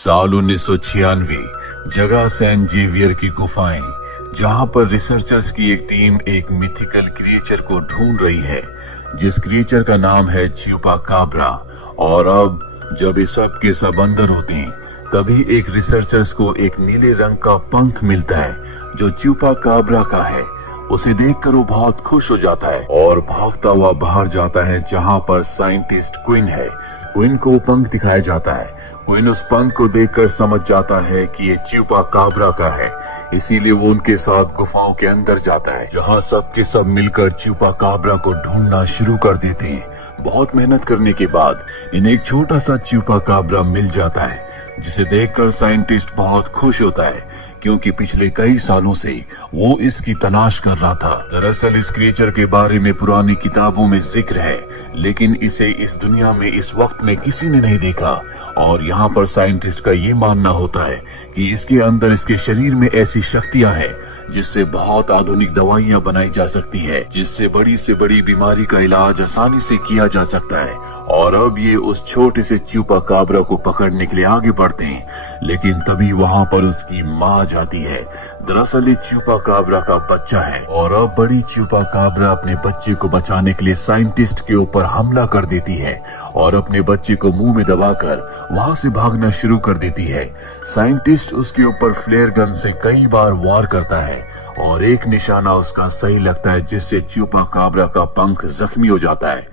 साल 1996, जगह Saint Xavier की गुफाएं, जहां पर रिसर्चर्स की एक टीम एक मिथिकल क्रिएचर को ढूंढ रही है, जिस क्रिएचर का नाम है च्यूपाकाब्रा। और अब जब ये सब के सब अंदर होते हैं, तभी एक रिसर्चर्स को एक नीले रंग का पंख मिलता है जो च्यूपाकाब्रा का है। उसे देखकर वो बहुत खुश हो जाता है और भागता हुआ बाहर जाता है जहां पर साइंटिस्ट क्विन है। क्विन को पंख दिखाया जाता है। क्विन उस पंख को देखकर समझ जाता है कि ये च्यूपाकाब्रा का है, इसीलिए वो उनके साथ गुफाओं के अंदर जाता है, जहां सब के सब मिलकर च्यूपाकाब्रा को ढूंढना शुरू कर देते हैं। बहुत मेहनत करने के बाद इन्हें एक छोटा सा च्यूपाकाब्रा मिल जाता है, जिसे देखकर साइंटिस्ट बहुत खुश होता है, क्योंकि पिछले कई सालों से वो इसकी तलाश कर रहा था। दरअसल इस क्रिएचर के बारे में पुरानी किताबों में जिक्र है, लेकिन इसे इस दुनिया में इस वक्त में किसी ने नहीं देखा। और यहाँ पर साइंटिस्ट का ये मानना होता है कि इसके अंदर, इसके शरीर में ऐसी शक्तियां हैं जिससे बहुत आधुनिक दवाइयां बनाई जा सकती है, जिससे बड़ी से बड़ी बीमारी का इलाज आसानी से किया जा सकता है। और अब ये उस छोटे से च्यूपाकाब्रा को पकड़ने के लिए आगे बढ़ते हैं, लेकिन तभी वहाँ पर उसकी माँ जाती है। दरअसल ये च्यूपाकाब्रा का बच्चा है और अब बड़ी च्यूपाकाब्रा अपने बच्चे को बचाने के लिए साइंटिस्ट के ऊपर हमला कर देती है और अपने बच्चे को मुंह में दबाकर वहां से भागना शुरू कर देती है। साइंटिस्ट उसके ऊपर फ्लेयर गन से कई बार वार करता है और एक निशाना उसका सही लगता है, जिससे च्यूपाकाब्रा का पंख जख्मी हो जाता है।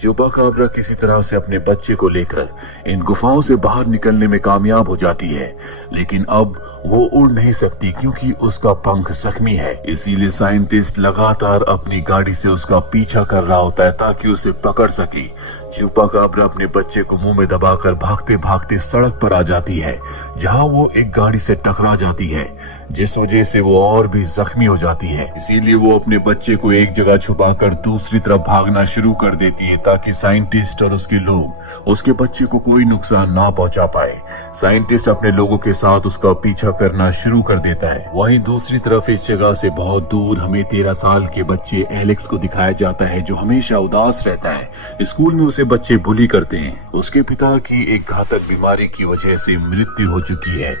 च्यूपाकाब्रा किसी तरह से अपने बच्चे को लेकर इन गुफाओं से बाहर निकलने में कामयाब हो जाती है, लेकिन अब वो उड़ नहीं सकती क्योंकि उसका पंख जख्मी है। इसीलिए साइंटिस्ट लगातार अपनी गाड़ी से उसका पीछा कर रहा होता है ताकि उसे पकड़ सके। च्यूपाकाब्रा अपने बच्चे को मुंह में दबाकर भागते भागते सड़क पर आ जाती है, जहां वो एक गाड़ी से टकरा जाती है, जिस वजह से वो और भी जख्मी हो जाती है। इसीलिए वो अपने बच्चे को एक जगह छुपाकर दूसरी तरफ भागना शुरू कर देती है ताकि साइंटिस्ट और उसके लोग उसके बच्चे को कोई नुकसान ना पहुंचा पाए। साइंटिस्ट अपने लोगों के साथ उसका पीछा करना शुरू कर देता है। वहीं दूसरी तरफ इस जगह से बहुत दूर हमें 13 साल के बच्चे एलेक्स को दिखाया जाता है, जो हमेशा उदास रहता है। स्कूल में उसे बच्चे बुली करते हैं। उसके पिता की एक घातक बीमारी की वजह से मृत्यु हो चुकी है।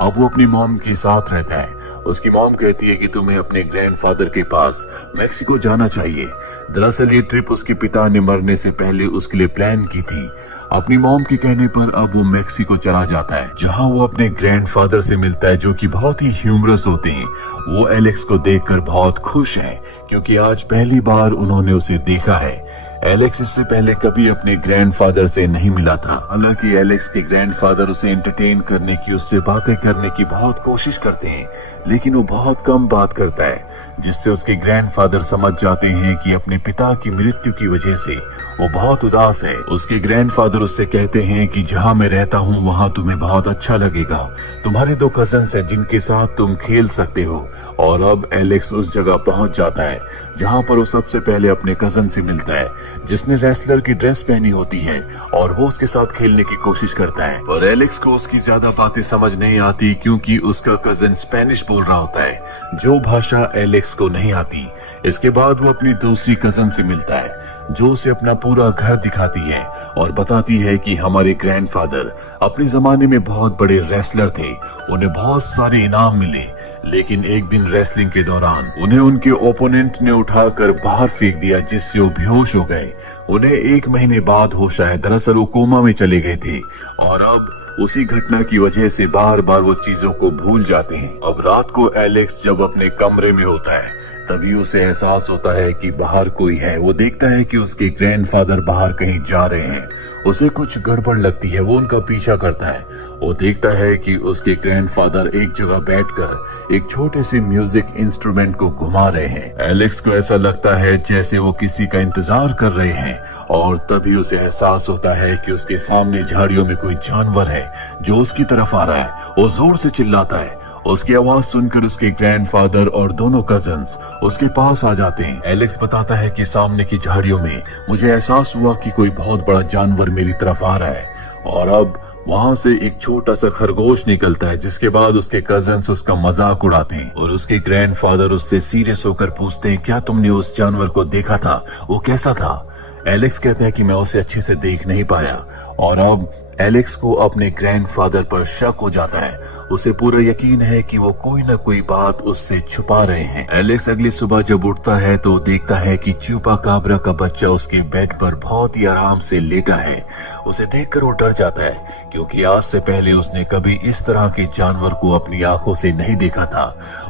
अब वो अपनी मॉम के साथ रहता है। उसकी मॉम कहती है कि तुम्हें अपने ग्रैंडफादर के पास मेक्सिको जाना चाहिए। दरअसल ये ट्रिप उसके पिता ने मरने से पहले उसके लिए प्लान की थी। अपनी मॉम के कहने पर अब वो मेक्सिको चला जाता है, जहां वो अपने ग्रैंडफादर से मिलता है, जो कि बहुत ही ह्यूमरस होते हैं। वो एलेक्स को देखकर बहुत खुश हैं, क्योंकि आज पहली बार उन्होंने उसे देखा है। एलेक्स इससे पहले कभी अपने ग्रैंडफादर से नहीं मिला था। हालांकि एलेक्स के ग्रैंडफादर उसे एंटरटेन करने की, उससे बातें करने की बहुत कोशिश करते हैं, लेकिन वो बहुत कम बात करता है, जिससे उसके ग्रैंडफादर समझ जाते हैं कि अपने पिता की मृत्यु की वजह से वो बहुत उदास है। उसके ग्रैंडफादर उससे कहते हैं कि जहां मैं रहता हूं वहां तुम्हें बहुत अच्छा लगेगा। तुम्हारे 2 कजन्स हैं जिनके साथ तुम खेल सकते हो। और अब एलेक्स उस जगह पहुंच जाता है जहां पर वो सबसे पहले अपने कजन से मिलता है, जिसने रेसलर की ड्रेस पहनी होती है, और वो उसके साथ खेलने की कोशिश करता है। और एलेक्स को उसकी ज्यादा बातें समझ नहीं आती, क्योंकि उसका कजन स्पेनिश बोल रहा होता है, जो भाषा एलेक्स को नहीं आती। इसके बाद वो अपनी दूसरी कजन से मिलता है, जो उसे अपना पूरा घर दिखाती है और बताती है कि हमारे ग्रैंडफादर अपने जमाने में बहुत बड़े रेसलर थे, उन्हें बहुत सारे इनाम मिले, लेकिन एक दिन रेसलिंग के दौरान उन्हें उनके ओपोनेंट ने उठाकर बाहर फेंक दिया, जिससे वो बेहोश हो गए। उन्हें 1 महीने बाद होश आया। दरअसल वो कोमा में चले गए थे और अब उसी घटना की वजह से बार बार वो चीजों को भूल जाते हैं। अब रात को एलेक्स जब अपने कमरे में होता है, तभी उसे एहसास होता है कि बाहर कोई है। वो देखता है कि उसके ग्रैंडफादर बाहर कहीं जा रहे हैं। उसे कुछ गड़बड़ लगती है। वो उनका पीछा करता है। वो देखता है कि उसके ग्रैंडफादर एक जगह बैठकर एक छोटे से म्यूजिक इंस्ट्रूमेंट को घुमा रहे हैं। एलेक्स को ऐसा लगता है जैसे वो किसी का इंतजार कर रहे हैं, और तभी उसे एहसास होता है कि उसके सामने झाड़ियों में कोई जानवर है जो उसकी तरफ आ रहा है। वो जोर से चिल्लाता है। उसकी आवाज सुनकर उसके ग्रैंडफादर और दोनों कजन्स उसके पास आ जाते हैं। एलेक्स बताता है कि सामने की झाड़ियों में मुझे एहसास हुआ कि कोई बहुत बड़ा जानवर मेरी तरफ आ रहा है। और अब वहाँ से एक छोटा सा खरगोश निकलता है, जिसके बाद उसके कजन्स उसका मजाक उड़ाते हैं और उसके ग्रैंडफादर उससे सीरियस होकर पूछते हैं, क्या तुमने उस जानवर को देखा था? वो कैसा था? एलेक्स कहते हैं कि मैं उसे अच्छे से देख नहीं पाया। और अब एलेक्स को अपने ग्रैंडफादर पर शक हो जाता है। उसे पूरा यकीन है कि वो कोई न कोई बात उससे छुपा रहे हैं। एलेक्स अगली सुबह जब उठता है तो देखता है कि च्यूपाकाब्रा का बच्चा उसके बेड पर बहुत ही आराम से लेटा है। उसे देखकर वो डर जाता है, क्योंकि आज से पहले उसने कभी इस तरह के जानवर को अपनी आंखों से नहीं देखा था।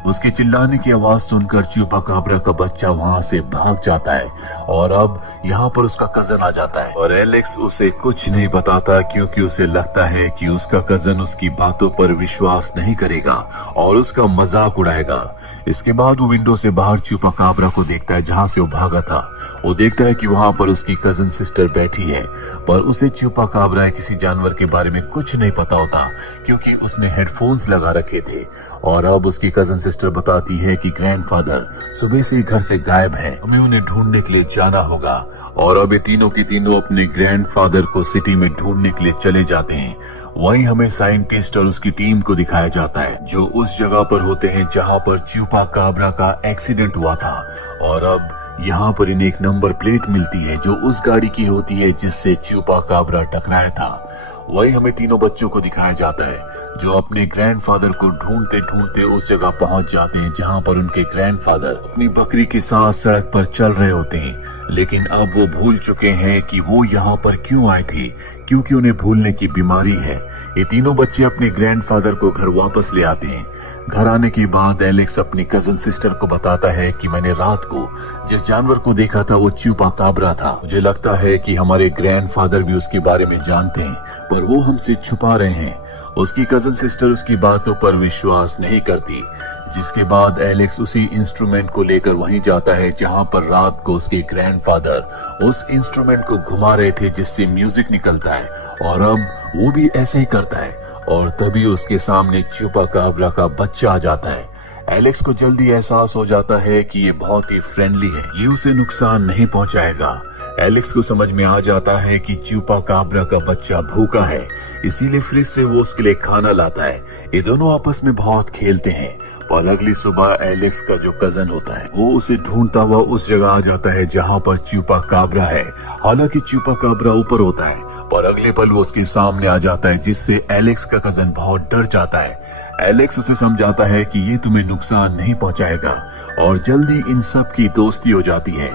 उसके चिल्लाने की आवाज सुनकर च्यूपाकाब्रा का बच्चा वहां से भाग जाता है और अब यहाँ पर उसका कजन आ जाता है और एलेक्स उसे कुछ नहीं बताता, क्योंकि उसे लगता है कि उसका कजन उसकी बातों पर विश्वास नहीं करेगा और उसका मजाक उड़ाएगा। इसके बाद वो विंडो से बाहर च्यूपाकाब्रा को देखता है जहाँ से वो भागा था। वो देखता है कि वहां पर उसकी कजन सिस्टर बैठी है, पर उसे च्यूपाकाब्रा किसी जानवर के बारे में कुछ नहीं पता होता, क्योंकि उसने हेडफोन्स लगा रखे थे। और अब उसकी कजन सिस्टर बताती है कि ग्रैंडफादर सुबह से घर से गायब हैं, हमें उन्हें ढूंढने के लिए जाना होगा। और अब ये तीनों के तीनों अपने ग्रैंडफादर को सिटी में ढूंढने के लिए चले जाते हैं। वहीं हमें साइंटिस्ट और उसकी टीम को दिखाया जाता है, जो उस जगह पर होते हैं जहां पर च्यूपाकाब्रा का एक्सीडेंट हुआ था। और अब यहाँ पर इन्हें एक नंबर प्लेट मिलती है जो उस गाड़ी की होती है जिससे च्यूपाकाब्रा टकराया था। वही हमें तीनों बच्चों को दिखाया जाता है जो अपने ग्रैंडफादर को ढूंढते ढूंढते उस जगह पहुंच जाते हैं जहां पर उनके ग्रैंडफादर अपनी बकरी के साथ सड़क पर चल रहे होते हैं। लेकिन अब वो भूल चुके हैं कि वो यहाँ पर क्यों आए थे, क्योंकि उन्हें भूलने की बीमारी है। ये तीनों बच्चे अपने ग्रैंडफादर को घर वापस ले आते हैं। घर आने के बाद एलेक्स अपनी कजन सिस्टर को बताता है कि मैंने रात को जिस जानवर को देखा था वो च्यूपाकाब्रा था। मुझे लगता है कि हमारे ग्रैंडफादर भी उसके बारे में जानते हैं, पर वो हमसे छुपा रहे हैं। उसकी कजन सिस्टर उसकी बातों पर विश्वास नहीं करती, जिसके बाद एलेक्स उसी इंस्ट्रूमेंट को लेकर वहीं जाता है जहां पर रात को उसके ग्रैंडफादर उस इंस्ट्रूमेंट को घुमा रहे थे जिससे म्यूजिक निकलता है। और अब वो भी ऐसे ही करता है और तभी उसके सामने च्यूपाकाब्रा का बच्चा आ जाता है। एलेक्स को जल्दी एहसास हो जाता है कि ये बहुत ही फ्रेंडली है, ये उसे नुकसान नहीं पहुंचाएगा। एलेक्स को समझ में आ जाता है कि च्यूपाकाब्रा का बच्चा भूखा है, इसीलिए फ्रिज से वो उसके लिए खाना लाता है। ये दोनों आपस में बहुत खेलते हैं। और अगली सुबह एलेक्स का जो कजन होता है वो उसे ढूंढता हुआ उस जगह आ जाता है जहां पर च्यूपाकाब्रा है। हालांकि च्यूपाकाब्रा ऊपर होता है, पर अगले पल वो उसके सामने आ जाता है, जिससे एलेक्स का कजन बहुत डर जाता है। एलेक्स उसे समझाता है कि ये तुम्हें नुकसान नहीं पहुंचाएगा और जल्दी इन सब की दोस्ती हो जाती है।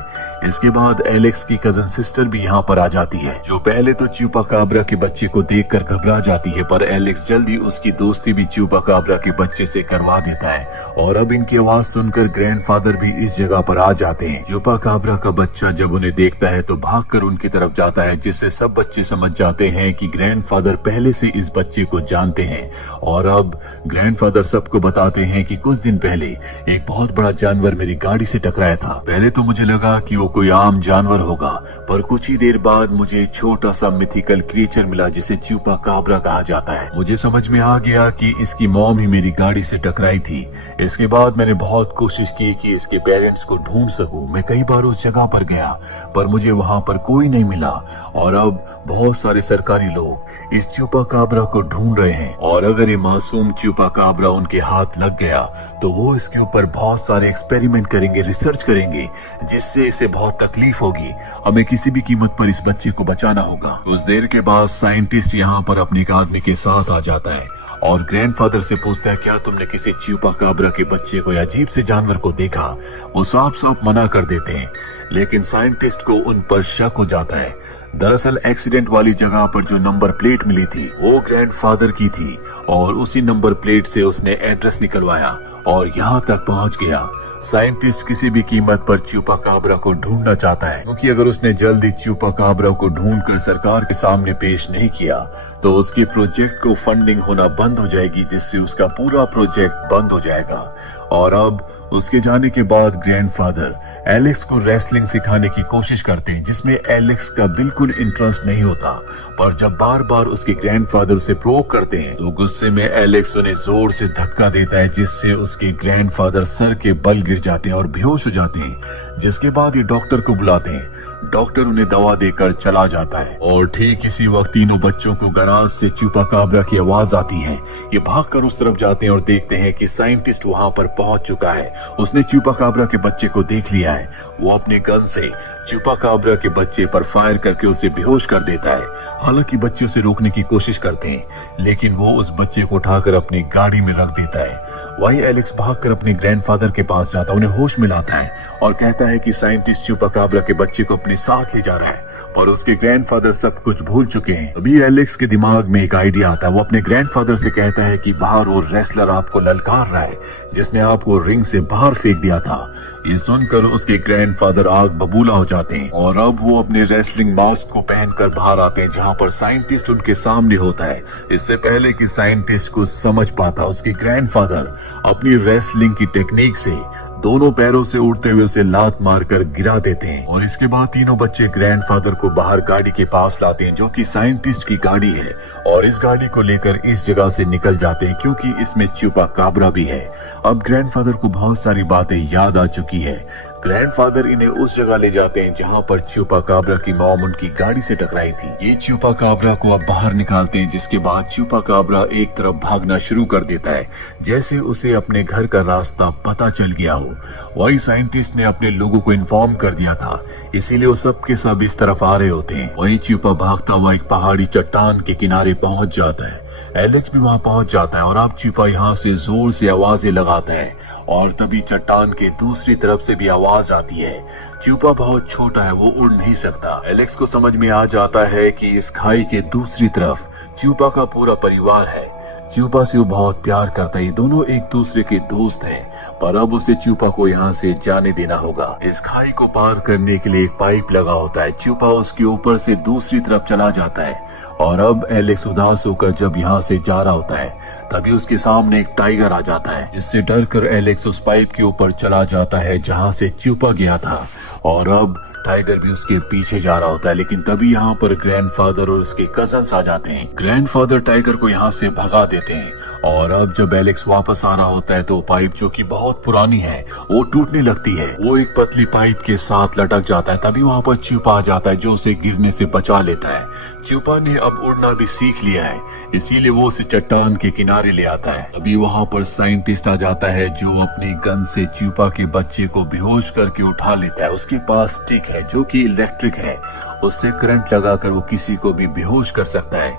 इसके बाद एलेक्स की कजन सिस्टर भी यहाँ पर आ जाती है, जो पहले तो च्यूपाकाब्रा के बच्चे को देखकर घबरा जाती है, पर एलेक्स जल्दी उसकी दोस्ती भी च्यूपाकाब्रा के बच्चे से करवा देता है। और अब इनकी आवाज सुनकर ग्रैंडफादर भी इस जगह पर आ जाते हैं। च्यूपाकाब्रा का बच्चा जब उन्हें देखता है तो भागकर उनकी तरफ जाता है, जिससे सब बच्चे समझ जाते हैं कि ग्रैंडफादर पहले से इस बच्चे को जानते हैं। और अब ग्रैंडफादर सबको बताते हैं कि कुछ दिन पहले एक बहुत बड़ा जानवर मेरी गाड़ी से टकराया था। पहले तो मुझे लगा कि वो कोई आम जानवर होगा, पर कुछ ही देर बाद मुझे एक छोटा सा मिथिकल क्रिएचर मिला जिसे च्यूपाकाब्रा कहा जाता है। मुझे समझ में आ गया कि इसकी मॉम ही मेरी गाड़ी से टकराई थी। इसके बाद मैंने बहुत कोशिश की कि इसके पेरेंट्स को ढूंढ सकूं। मैं कई बार उस जगह पर गया, पर मुझे वहां पर कोई नहीं मिला। और अब बहुत सारे सरकारी लोग इस च्यूपाकाब्रा को ढूंढ रहे हैं, और अगर ये मासूम च्यूपाकाब्रा उनके हाथ लग गया तो वो इसके ऊपर बहुत सारे एक्सपेरिमेंट करेंगे, रिसर्च करेंगे, जिससे इसे बहुत तकलीफ होगी। हमें किसी भी कीमत पर इस बच्चे को बचाना होगा। कुछ देर के बाद साइंटिस्ट यहाँ पर अपने एक आदमी के साथ आ जाता है और ग्रैंडफादर से पूछता है, क्या तुमने किसी च्यूपाकाब्रा के बच्चे को या अजीब से जानवर को देखा? वो साफ साफ मना कर देते हैं, लेकिन साइंटिस्ट को उन पर शक हो जाता है। दरअसल एक्सीडेंट वाली जगह पर जो नंबर प्लेट मिली थी वो ग्रैंडफादर की थी, और उसी नंबर प्लेट से उसने एड्रेस निकलवाया और यहाँ तक पहुँच गया। साइंटिस्ट किसी भी कीमत पर च्यूपाकाब्रा को ढूंढना चाहता है, क्योंकि अगर उसने जल्दी च्यूपाकाब्रा को ढूंढकर सरकार के सामने पेश नहीं किया तो उसके प्रोजेक्ट को फंडिंग होना बंद हो जाएगी, जिससे उसका पूरा प्रोजेक्ट बंद हो जाएगा। और अब उसके जाने के बाद ग्रैंडफादर एलेक्स को रेसलिंग सिखाने की कोशिश करते हैं, जिसमें एलेक्स का बिल्कुल इंटरेस्ट नहीं होता। पर जब बार बार उसके ग्रैंडफादर उसे प्रोवोक करते हैं तो गुस्से में एलेक्स उन्हें जोर से धक्का देता है, जिससे उसके ग्रैंडफादर सर के बल गिर जाते हैं और बेहोश हो जाते हैं। जिसके बाद ये डॉक्टर को बुलाते हैं। डॉक्टर उन्हें दवा देकर चला जाता है और ठीक इसी वक्त तीनों बच्चों को गराज से चुपाकाब्रा की आवाज आती है। ये भागकर उस तरफ जाते हैं और देखते हैं कि साइंटिस्ट वहां पर पहुंच चुका है। उसने चुपाकाब्रा के बच्चे को देख लिया है। वो अपने गन से चुपाकाब्रा के बच्चे पर फायर करके उसे बेहोश कर देता है। हालांकि बच्चे उसे रोकने की कोशिश करते हैं, लेकिन वो उस बच्चे को उठाकर अपनी गाड़ी में रख देता है। वहीं एलेक्स भागकर अपने ग्रैंडफादर के पास जाता है, उन्हें होश में लाता है और कहता है कि साइंटिस्ट चुपाकाब्रा के बच्चे को अपने साथ ले जा रहा है, पर उसके ग्रैंडफादर सब कुछ भूल चुके हैं। अभी एलेक्स के दिमाग में एक आइडिया आता है। वो अपने ग्रैंडफादर से कहता है कि बाहर वो रेसलर आपको ललकार रहा है जिसने आपको रिंग से बाहर फेंक दिया था। ये सुनकर उसके ग्रैंडफादर आग बबूला हो जाते हैं और अब वो अपने रेसलिंग मास्क को पहनकर बाहर आते हैं, जहां पर साइंटिस्ट उनके सामने होता है। इससे पहले कि साइंटिस्ट को समझ पाता, उसके ग्रैंडफादर अपनी रेसलिंग की टेक्निक से दोनों पैरों से उड़ते हुए उसे लात मारकर गिरा देते हैं और इसके बाद तीनों बच्चे ग्रैंडफादर को बाहर गाड़ी के पास लाते हैं, जो कि साइंटिस्ट की गाड़ी है, और इस गाड़ी को लेकर इस जगह से निकल जाते हैं क्योंकि इसमें चुपाकाब्रा भी है। अब ग्रैंडफादर को बहुत सारी बातें याद आ चुकी है। ग्रैंडफादर इन्हें उस जगह ले जाते हैं जहां पर चुपाकाब्रा की मॉम उनकी गाड़ी से टकराई थी। ये चुपाकाब्रा को अब बाहर निकालते हैं, जिसके बाद चुपाकाब्रा एक तरफ भागना शुरू कर देता है, जैसे उसे अपने घर का रास्ता पता चल गया हो। वही साइंटिस्ट ने अपने लोगों को इन्फॉर्म कर दिया था, इसीलिए वो सब के सब इस तरफ आ रहे होते हैं। वही चुपा भागता हुआ एक पहाड़ी चट्टान के किनारे पहुंच जाता है। एलेक्स भी वहां पहुंच जाता है और अब चुपा यहाँ से जोर से आवाजें लगाता है और तभी चट्टान के दूसरी तरफ से भी आवाज आती है। चुपा बहुत छोटा है, वो उड़ नहीं सकता। एलेक्स को समझ में आ जाता है कि इस खाई के दूसरी तरफ चुपा का पूरा परिवार है। चुपा से वो बहुत प्यार करता है, ये दोनों एक दूसरे के दोस्त हैं, पर अब उसे चुपा को यहाँ से जाने देना होगा। इस खाई को पार करने के लिए एक पाइप लगा होता है। चुपा उसके ऊपर से दूसरी तरफ चला जाता है और अब एलेक्स उदास होकर जब यहाँ से जा रहा होता है, तभी उसके सामने एक टाइगर आ जाता है, जिससे डरकर एलेक्स उस पाइप के ऊपर चला जाता है जहाँ से चुपा गया था और अब टाइगर भी उसके पीछे जा रहा होता है। लेकिन तभी यहाँ पर ग्रैंडफादर और उसके कजन्स आ जाते हैं। ग्रैंडफादर टाइगर को यहाँ से भगा देते हैं और अब जब एलेक्स वापस आ रहा होता है तो पाइप, जो कि बहुत पुरानी है, वो टूटने लगती है। वो एक पतली पाइप के साथ लटक जाता है। तभी वहाँ पर चुपा आ जाता है जो उसे गिरने से बचा लेता है। चुपा ने अब उड़ना भी सीख लिया है, इसीलिए वो उसे चट्टान के किनारे ले आता है। अभी वहाँ पर साइंटिस्ट आ जाता है जो अपनी गन से चुपा के बच्चे को बेहोश करके उठा लेता है। उसके पास स्टिक है जो कि इलेक्ट्रिक है, उससे करंट लगाकर वो किसी को भी बेहोश कर सकता है।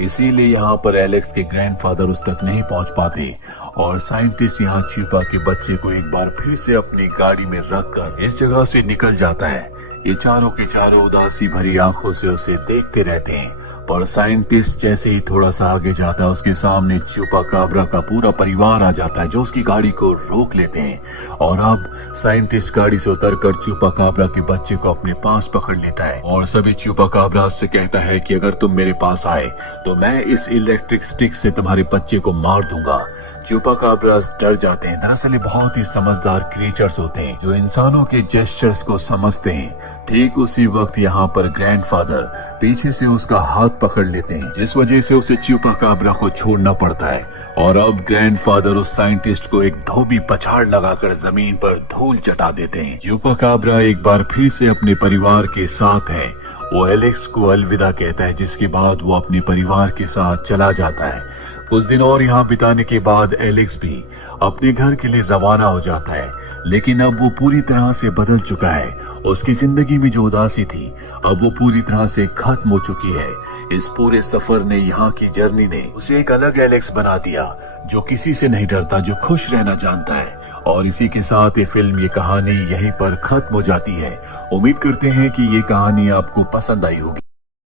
इसीलिए यहाँ पर एलेक्स के ग्रैंडफादर उस तक नहीं पहुँच पाते और साइंटिस्ट यहाँ चुपा के बच्चे को एक बार फिर से अपनी गाड़ी में रखकर इस जगह से निकल जाता है। ये चारों के चारों उदासी भरी आंखों से उसे देखते रहते हैं, पर साइंटिस्ट जैसे ही थोड़ा सा आगे जाता है, उसके सामने चुपाकाब्रा का पूरा परिवार आ जाता है जो उसकी गाड़ी को रोक लेते हैं और अब साइंटिस्ट गाड़ी से उतरकर चुपाकाब्रा के बच्चे को अपने पास पकड़ लेता है और सभी चुपाकाब्रा से कहता है कि अगर तुम मेरे पास आए तो मैं इस इलेक्ट्रिक स्टिक से तुम्हारे बच्चे को मार दूंगा। चुपाकाब्रास डर जाते हैं। दरअसल ये बहुत ही समझदार क्रिएचर्स होते हैं जो इंसानों के जेस्चर्स को समझते हैं। ठीक उसी वक्त यहाँ पर ग्रैंडफादर पीछे से उसका हाथ पकड़ लेते हैं, जिस वजह से उसे चुपाकाब्रा को छोड़ना पड़ता है और अब ग्रैंडफादर उस साइंटिस्ट को एक धोबी पछाड़ लगाकर जमीन पर धूल चटा देते हैं। चुपाकाब्रा एक बार फिर से अपने परिवार के साथ है। वो एलेक्स को अलविदा कहता है, जिसके बाद वो अपने परिवार के साथ चला जाता है। कुछ दिन और यहाँ बिताने के बाद एलेक्स भी अपने घर के लिए रवाना हो जाता है, लेकिन अब वो पूरी तरह से बदल चुका है। उसकी जिंदगी में जो उदासी थी अब वो पूरी तरह से खत्म हो चुकी है। इस पूरे सफर ने, यहाँ की जर्नी ने उसे एक अलग एलेक्स बना दिया जो किसी से नहीं डरता, जो खुश रहना जानता है। और इसी के साथ ये फिल्म, ये कहानी यहीं पर खत्म हो जाती है। उम्मीद करते हैं कि ये कहानी आपको पसंद आई होगी।